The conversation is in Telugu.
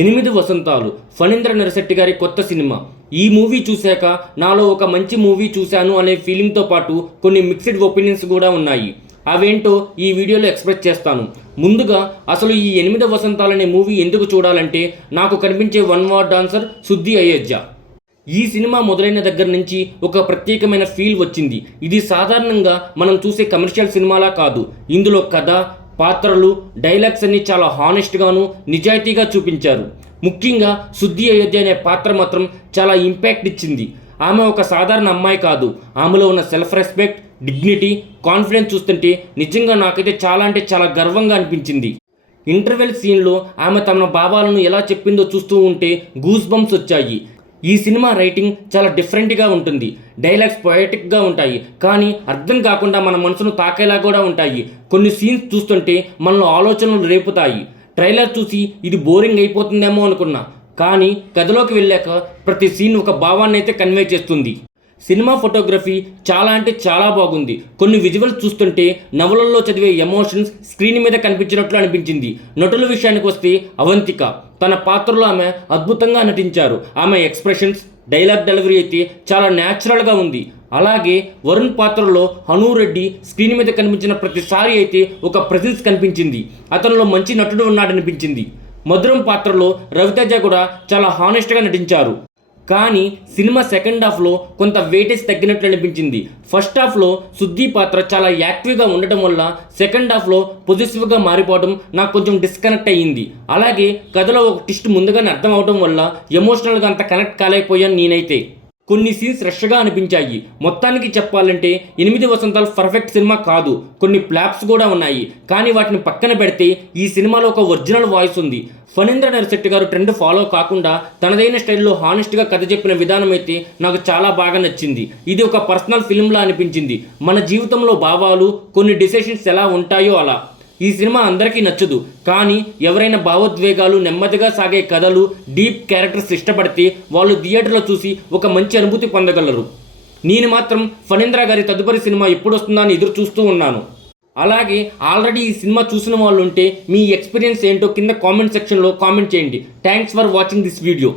ఎనిమిది వసంతాలు ఫణీంద్ర నరశెట్టి గారి కొత్త సినిమా. ఈ మూవీ చూశాక నాలో ఒక మంచి మూవీ చూశాను అనే ఫీలింగ్తో పాటు కొన్ని మిక్స్డ్ ఒపీనియన్స్ కూడా ఉన్నాయి. అవేంటో ఈ వీడియోలో ఎక్స్ప్రెస్ చేస్తాను. ముందుగా అసలు ఈ ఎనిమిది వసంతాలు అనే మూవీ ఎందుకు చూడాలంటే నాకు కనిపించే వన్ వర్డ్ ఆన్సర్ సుద్ది అయోధ్య. ఈ సినిమా మొదలైన దగ్గర నుంచి ఒక ప్రత్యేకమైన ఫీల్ వచ్చింది. ఇది సాధారణంగా మనం చూసే కమర్షియల్ సినిమాలా కాదు. ఇందులో కథ, పాత్రలు, డైలాగ్స్ అన్ని చాలా హానెస్ట్గాను నిజాయితీగా చూపించారు. ముఖ్యంగా సుద్ది అయోధ్య అనే పాత్ర మాత్రం చాలా ఇంపాక్ట్ ఇచ్చింది. ఆమె ఒక సాధారణ అమ్మాయి కాదు. ఆమెలో ఉన్న సెల్ఫ్ రెస్పెక్ట్, డిగ్నిటీ, కాన్ఫిడెన్స్ చూస్తుంటే నిజంగా నాకైతే చాలా అంటే చాలా గర్వంగా అనిపించింది. ఇంటర్వెల్ సీన్లో ఆమె తమ భావాలను ఎలా చెప్పిందో చూస్తూ ఉంటే గూస్ బంప్స్ వచ్చాయి. ఈ సినిమా రైటింగ్ చాలా డిఫరెంట్గా ఉంటుంది. డైలాగ్స్ పొయటిక్గా ఉంటాయి, కానీ అర్థం కాకుండా మన మనసును తాకేలా కూడా ఉంటాయి. కొన్ని సీన్స్ చూస్తుంటే మనలో ఆలోచనలు రేపుతాయి. ట్రైలర్ చూసి ఇది బోరింగ్ అయిపోతుందేమో అనుకున్నా, కానీ కథలోకి వెళ్ళాక ప్రతి సీన్ ఒక భావాన్ని అయితే కన్వే చేస్తుంది. సినిమా ఫోటోగ్రఫీ చాలా అంటే చాలా బాగుంది. కొన్ని విజువల్స్ చూస్తుంటే నవలల్లో చదివే ఎమోషన్స్ స్క్రీన్ మీద కనిపించినట్లు అనిపించింది. నటుల విషయానికి వస్తే అవంతిక తన పాత్రలో ఆమె అద్భుతంగా నటించారు. ఆమె ఎక్స్ప్రెషన్స్, డైలాగ్ డెలివరీ అయితే చాలా న్యాచురల్గా ఉంది. అలాగే వరుణ్ పాత్రలో హనూరెడ్డి స్క్రీన్ మీద కనిపించిన ప్రతిసారి అయితే ఒక ప్రెజెన్స్ కనిపించింది. అతనిలో మంచి నటుడు ఉన్నాడనిపించింది. మధురం పాత్రలో రవితేజ కూడా చాలా హానెస్ట్గా నటించారు. కానీ సినిమా సెకండ్ హాఫ్లో కొంత వెయిటేజ్ తగ్గినట్లు అనిపించింది. ఫస్ట్ హాఫ్లో సుద్ది పాత్ర చాలా యాక్టివ్గా ఉండటం వల్ల సెకండ్ హాఫ్లో పొజిటివ్గా మారిపోవడం నాకు కొంచెం డిస్కనెక్ట్ అయ్యింది. అలాగే కథలో ఒక ట్విస్ట్ ముందుగానే అర్థం అవడం వల్ల ఎమోషనల్గా అంత కనెక్ట్ కాలేకపోయాను నేనైతే. కొన్ని సీన్స్ రష్గా అనిపించాయి. మొత్తానికి చెప్పాలంటే ఎనిమిది వసంతాలు పర్ఫెక్ట్ సినిమా కాదు. కొన్ని ఫ్లాప్స్ కూడా ఉన్నాయి, కానీ వాటిని పక్కన పెడితే ఈ సినిమాలో ఒక ఒరిజినల్ వాయిస్ ఉంది. ఫణీంద్ర నరశెట్టి గారు ట్రెండ్ ఫాలో కాకుండా తనదైన స్టైల్లో హానెస్ట్గా కథ చెప్పిన విధానం అయితే నాకు చాలా బాగా నచ్చింది. ఇది ఒక పర్సనల్ ఫిల్మ్లా అనిపించింది. మన జీవితంలో భావాలు, కొన్ని డిసిషన్స్ ఎలా ఉంటాయో అలా. ఈ సినిమా అందరికీ నచ్చదు, కానీ ఎవరైనా భావోద్వేగాలు, నెమ్మదిగా సాగే కథలు, డీప్ క్యారెక్టర్స్ ఇష్టపడితే వాళ్ళు థియేటర్లో చూసి ఒక మంచి అనుభూతి పొందగలరు. నేను మాత్రం ఫణీంద్ర గారి తదుపరి సినిమా ఎప్పుడు వస్తుందా అని ఎదురు చూస్తూ ఉన్నాను. అలాగే ఆల్రెడీ ఈ సినిమా చూసిన వాళ్ళు ఉంటే మీ ఎక్స్పీరియన్స్ ఏంటో కింద కామెంట్ సెక్షన్లో కామెంట్ చేయండి. Thanks for watching this video.